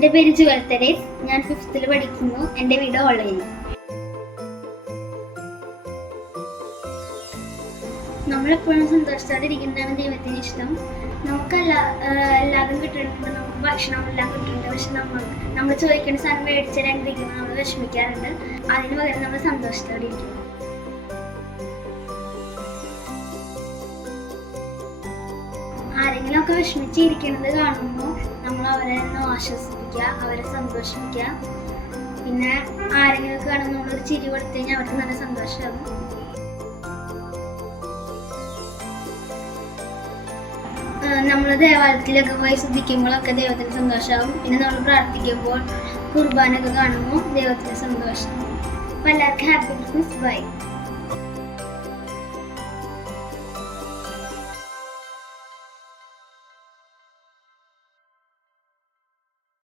എൻ്റെ പേര് ജുവൽ തെരേസ്. ഞാൻ 5th പഠിക്കുന്നു. എൻ്റെ വീട് ഓൺലൈനിൽ. നമ്മളെപ്പോഴും സന്തോഷത്തോടെ ഇരിക്കുന്നതാണ് ദൈവത്തിന് ഇഷ്ടം. എല്ലാതും കിട്ടുന്നുണ്ട്, നമുക്ക് ഭക്ഷണം എല്ലാം കിട്ടുന്നുണ്ട്. പക്ഷെ നമ്മൾ ചോദിക്കേണ്ട സാധനം മേടിച്ചിരിക്കുമ്പോൾ നമ്മൾ വിഷമിക്കാറുണ്ട്. അതിന് പകരം നമ്മൾ സന്തോഷത്തോടെ ഇരിക്കും. ആരെങ്കിലും ഒക്കെ വിഷമിച്ചിരിക്കുന്നത് കാണുമ്പോൾ നമ്മൾ അവരെ ഒന്ന് ആശ്വസിപ്പിക്കുക, അവരെ സന്തോഷിപ്പിക്കുക. പിന്നെ ആരെങ്കിലും കാണുമ്പോൾ നമ്മളൊരു ചിരി കൊടുത്തു കഴിഞ്ഞാൽ അവർക്ക് നല്ല സന്തോഷമാകും. നമ്മൾ ദേവാലയത്തിലൊക്കെ പോയി ശ്രദ്ധിക്കുമ്പോഴൊക്കെ ദൈവത്തിന് സന്തോഷമാകും. പിന്നെ നമ്മൾ പ്രാർത്ഥിക്കുമ്പോൾ കുർബാനൊക്കെ കാണുമ്പോൾ ദൈവത്തിന് സന്തോഷമാകും. അപ്പോൾ എല്ലാവർക്കും ഹാപ്പി ക്രിസ്മസ്. ബൈ.